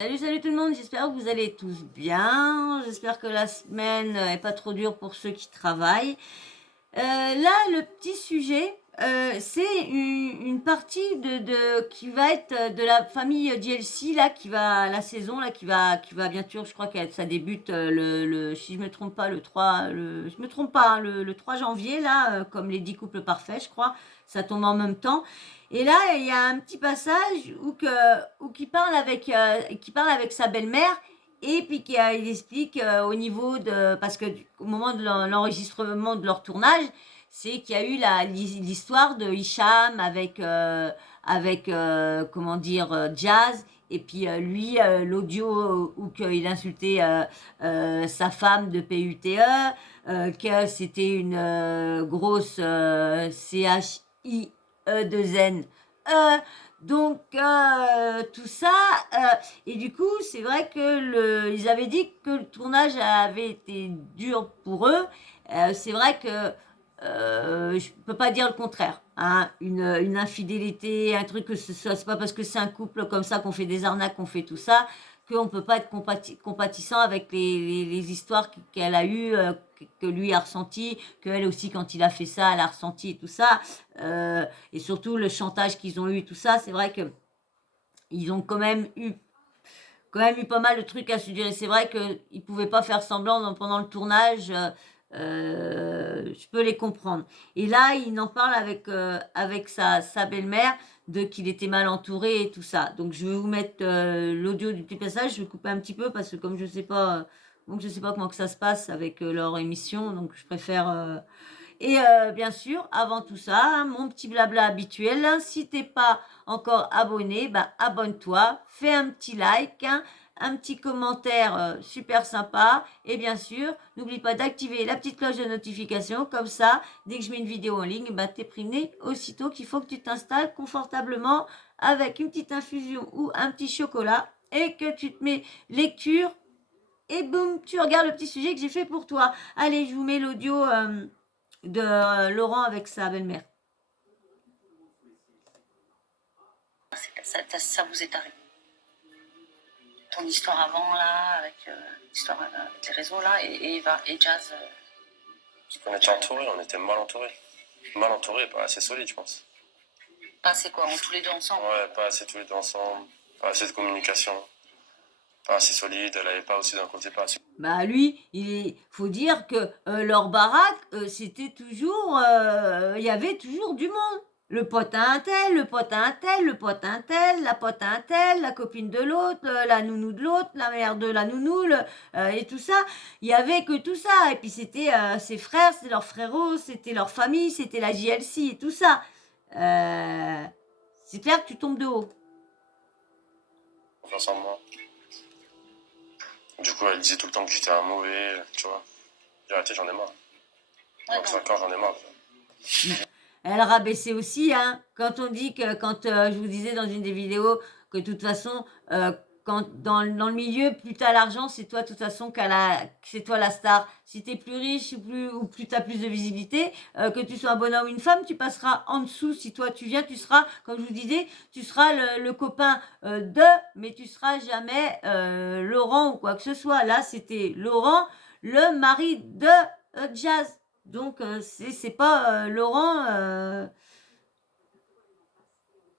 Salut tout le monde, j'espère que vous allez tous bien. J'espère que la semaine est pas trop dure pour ceux qui travaillent. Là, le petit sujet, c'est une partie qui va être de la famille DLC, là, qui va, la saison, là, qui va bien sûr, je crois que ça débute si je me trompe pas, je me trompe pas, hein, le 3 janvier, là, comme les 10 couples parfaits, je crois, ça tombe en même temps. Et là, il y a un petit passage où qui parle avec sa belle-mère et puis il explique au niveau de parce que au moment de l'enregistrement de leur tournage, c'est qu'il y a eu l'histoire de Hicham avec comment dire Jazz et puis lui l'audio où qu'il insultait sa femme de PUTE, que c'était une grosse CHI de zen. Donc tout ça et du coup c'est vrai que ils avaient dit que le tournage avait été dur pour eux. C'est vrai que je peux pas dire le contraire. Hein. Une infidélité, un truc que c'est pas parce que c'est un couple comme ça qu'on fait des arnaques, qu'on fait tout ça, qu'on peut pas être compatissant avec les histoires qu'elle a eues, que lui a ressenti, qu'elle aussi quand il a fait ça, elle a ressenti et tout ça. Et surtout le chantage qu'ils ont eu, tout ça, c'est vrai que ils ont quand même eu pas mal de trucs à se dire. Et c'est vrai qu'ils pouvaient pas faire semblant pendant le tournage. Je peux les comprendre. Et là, il en parle avec sa belle-mère de qu'il était mal entouré et tout ça. Donc je vais vous mettre l'audio du petit passage. Je vais couper un petit peu parce que comme je sais pas, donc je sais pas comment que ça se passe avec leur émission, donc je préfère. Et bien sûr, avant tout ça, hein, mon petit blabla habituel, hein, si t'es pas encore abonné, bah abonne-toi, fais un petit like, hein, un petit commentaire super sympa. Et bien sûr, n'oublie pas d'activer la petite cloche de notification. Comme ça, dès que je mets une vidéo en ligne, bah, t'es prévenu aussitôt qu'il faut que tu t'installes confortablement avec une petite infusion ou un petit chocolat et que tu te mets lecture et boum, tu regardes le petit sujet que j'ai fait pour toi. Allez, je vous mets l'audio de Laurent avec sa belle-mère. Ça vous est arrivé. Ton histoire avant, là, avec l'histoire avec les réseaux, là, et Eva et Jazz. On était entourés, on était mal entourés. Mal entourés, pas assez solides, je pense. Pas assez quoi, tous les deux ensemble? Ouais, pas assez tous les deux ensemble, pas assez de communication, pas assez solide, elle avait pas aussi d'un côté, pas assez. Bah lui, il faut dire que leur baraque, c'était toujours, il y avait toujours du monde. Le pote à un tel, le pote à un tel, le pote à un tel, la pote à un tel, la copine de l'autre, la nounou de l'autre, la mère de la nounou, et tout ça. Il y avait que tout ça. Et puis c'était ses frères, c'était leurs frérots, c'était leur famille, c'était la JLC et tout ça. C'est clair que tu tombes de haut. Confiance en moi. Du coup, elle disait tout le temps que j'étais un mauvais, tu vois. J'ai arrêté, j'en ai marre. Ouais, Donc 5 ans, j'en ai marre. Elle rabaissait aussi, hein. Quand on dit que, quand je vous disais dans une des vidéos que de toute façon, quand dans le milieu, plus t'as l'argent, c'est toi de toute façon c'est toi la star. Si t'es plus riche ou plus t'as plus de visibilité, que tu sois un bonhomme ou une femme, tu passeras en dessous. Si toi tu viens, tu seras, comme je vous disais, tu seras le copain mais tu seras jamais Laurent ou quoi que ce soit. Là, c'était Laurent, le mari de Jazz. Donc, c'est pas Laurent.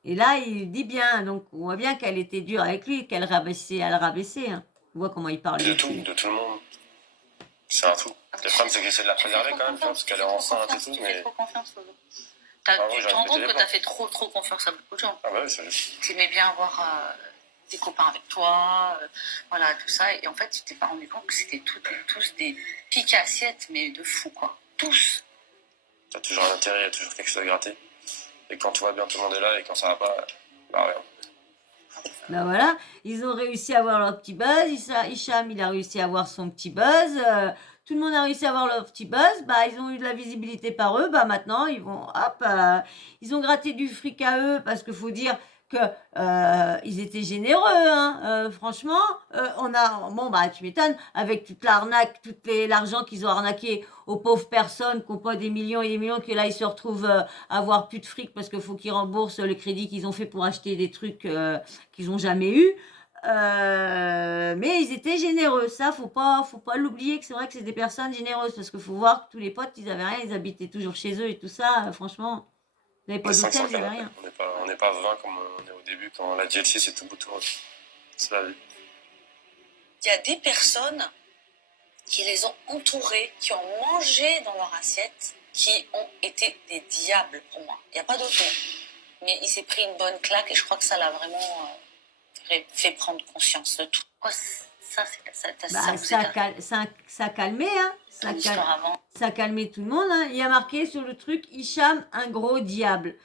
Et là, il dit bien. Donc, on voit bien qu'elle était dure avec lui, qu'elle rabaissait. Hein. On voit comment il parle. De tout le monde. C'est un tout. Le problème, c'est que j'essaie de la préserver quand même, tu vois, parce qu'elle est enceinte et tout, Tu mais. fais trop confiance, Lolo. oui, Tu te rends compte que t'as fait trop confiance à beaucoup de gens. Ah bah oui, c'est juste. Tu aimais bien avoir des copains avec toi, voilà, tout ça. Et en fait, tu t'es pas rendu compte que c'était tous des piques à assiettes, mais de fou, quoi. Tous. T'as toujours un intérêt, il y a toujours quelque chose à gratter. Et quand tout va bien, tout le monde est là, et quand ça va pas, bah rien. Ben voilà, ils ont réussi à avoir leur petit buzz. Hicham, il a réussi à avoir son petit buzz. Tout le monde a réussi à avoir leur petit buzz. Bah, ils ont eu de la visibilité par eux. Bah, maintenant, ils vont, hop, ils ont gratté du fric à eux parce qu'il faut dire que ils étaient généreux. Hein. Franchement, bon, bah, tu m'étonnes, avec toute l'arnaque, l'argent qu'ils ont arnaqué aux pauvres personnes qui n'ont pas des millions et des millions, que là, ils se retrouvent à avoir plus de fric parce qu'il faut qu'ils remboursent le crédit qu'ils ont fait pour acheter des trucs qu'ils n'ont jamais eu. Mais ils étaient généreux. Ça, faut pas l'oublier que c'est vrai que c'est des personnes généreuses. Parce qu'il faut voir que tous les potes, ils avaient rien. Ils habitaient toujours chez eux et tout ça. Franchement, ils n'avaient pas Les d'hôtel, 500 ils n'avaient canapés. rien. On n'est pas 20 comme on est au début, quand la DLC c'est tout bout tout. C'est la vie. Il y a des personnes qui les ont entourés, qui ont mangé dans leur assiette, qui ont été des diables pour moi. Il n'y a pas d'autre mot. Mais il s'est pris une bonne claque et je crois que ça l'a vraiment fait prendre conscience de tout. Oh, ça, Ça a calmé, hein. Ça a calmé tout le monde, hein. Il y a marqué sur le truc Hicham, un gros diable.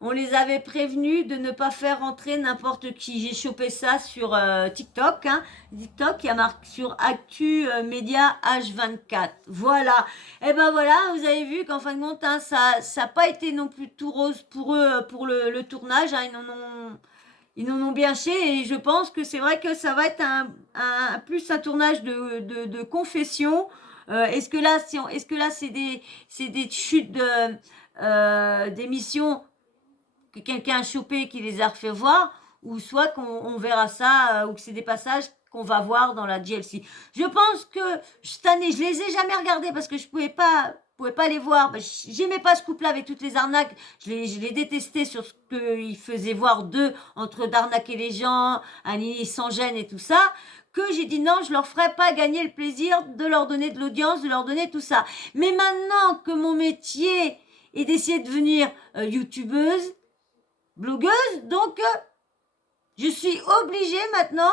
On les avait prévenus de ne pas faire rentrer n'importe qui. J'ai chopé ça sur TikTok. Hein. TikTok, il y a marqué sur Actu Média H24. Voilà. Et ben voilà, vous avez vu qu'en fin de compte, hein, ça n'a pas été non plus tout rose pour eux, pour le tournage. Hein. Ils en ont bien chié et je pense que c'est vrai que ça va être plus un tournage de confession. Est-ce que là, c'est des chutes d'émissions que quelqu'un a chopé qui les a refait voir, ou soit qu'on verra ça, ou que c'est des passages qu'on va voir dans la DLC. Je pense que cette année, je les ai jamais regardés parce que je pouvais pas les voir. J'aimais pas ce couple-là avec toutes les arnaques. Je les détestais sur ce qu'ils faisaient voir d'eux, entre d'arnaquer les gens, aligner sans gêne et tout ça, que j'ai dit non, je leur ferai pas gagner le plaisir de leur donner de l'audience, de leur donner tout ça. Mais maintenant que mon métier est d'essayer de devenir youtubeuse, blogueuse, donc je suis obligée maintenant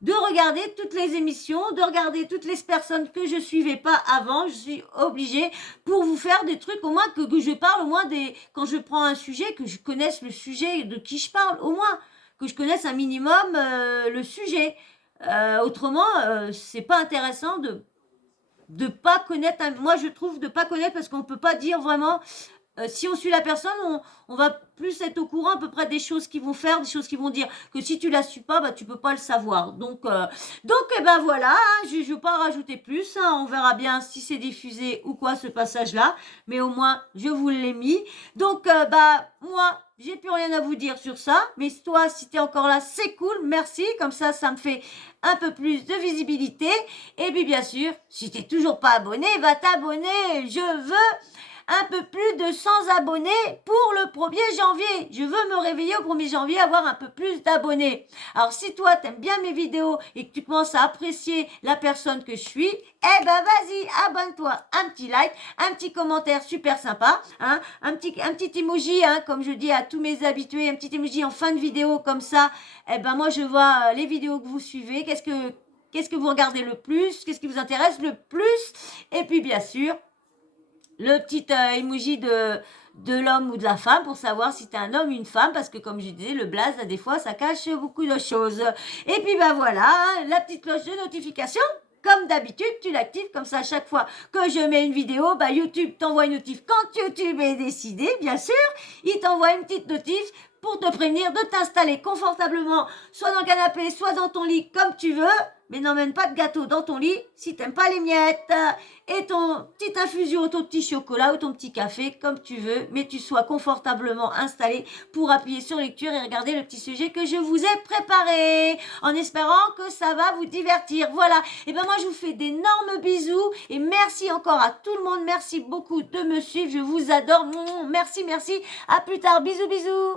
de regarder toutes les émissions, de regarder toutes les personnes que je suivais pas avant. Je suis obligée pour vous faire des trucs, au moins que je parle, au moins quand je prends un sujet, que je connaisse le sujet de qui je parle, au moins que je connaisse un minimum le sujet. Autrement, c'est pas intéressant de pas connaître. Moi, je trouve de pas connaître parce qu'on peut pas dire vraiment. Si on suit la personne, on va plus être au courant à peu près des choses qu'ils vont faire, des choses qu'ils vont dire. Que si tu la suis pas, bah tu peux pas le savoir. Donc eh ben voilà, hein, je ne veux pas rajouter plus. Hein, on verra bien si c'est diffusé ou quoi ce passage-là. Mais au moins, je vous l'ai mis. Donc moi, j'ai plus rien à vous dire sur ça. Mais toi, si tu es encore là, c'est cool. Merci. Comme ça me fait un peu plus de visibilité. Et puis bien sûr, si tu n'es toujours pas abonné, va t'abonner. Je veux un peu plus de 100 abonnés pour le 1er janvier. Je veux me réveiller au 1er janvier, avoir un peu plus d'abonnés. Alors, si toi, t'aimes bien mes vidéos et que tu commences à apprécier la personne que je suis, eh ben, vas-y, abonne-toi. Un petit like, un petit commentaire super sympa, hein, un petit emoji, hein, comme je dis à tous mes habitués, un petit emoji en fin de vidéo comme ça. Eh ben, moi, je vois les vidéos que vous suivez. Qu'est-ce que vous regardez le plus? Qu'est-ce qui vous intéresse le plus? Et puis, bien sûr, le petit emoji de l'homme ou de la femme pour savoir si t'es un homme ou une femme, parce que comme je disais, le blaze, là, des fois, ça cache beaucoup de choses. Et puis, voilà, hein, la petite cloche de notification. Comme d'habitude, tu l'actives comme ça à chaque fois que je mets une vidéo, YouTube t'envoie une notif quand YouTube est décidé, bien sûr. Il t'envoie une petite notif pour te prévenir de t'installer confortablement, soit dans le canapé, soit dans ton lit, comme tu veux. Mais n'emmène pas de gâteau dans ton lit si t'aimes pas les miettes. Et ton petite infusion, ton petit chocolat ou ton petit café, comme tu veux. Mais tu sois confortablement installé pour appuyer sur lecture et regarder le petit sujet que je vous ai préparé. En espérant que ça va vous divertir. Voilà. Et ben moi, je vous fais d'énormes bisous. Et merci encore à tout le monde. Merci beaucoup de me suivre. Je vous adore. Merci, merci. À plus tard. Bisous, bisous.